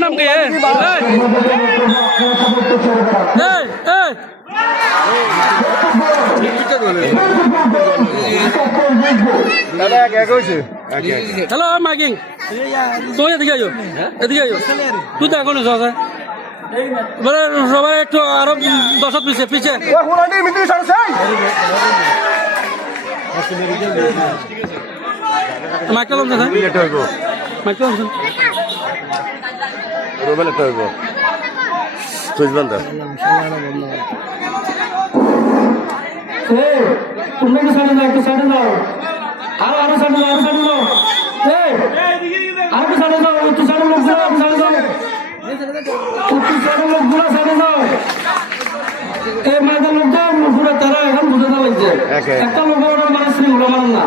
নাম কি hello miking তুমি এদিকে আইও এদিকে আইও তুই দেখো না বলে সবাই একটু আরো 10 পিছে পিছে মাইকটা লম না মাইকটা লম রোবেল তো হইব সুইচ বন্ধ তুমি একটু সাইডে যাও আরো সাইডে যাও আরো সাইডে যাও একটু সাইডে লোক যাও সাইডে যাও এই মাইদান লোক যাও পুরো তারা এখন বুঝে লাগছে একটা লোক মানে শ্রী না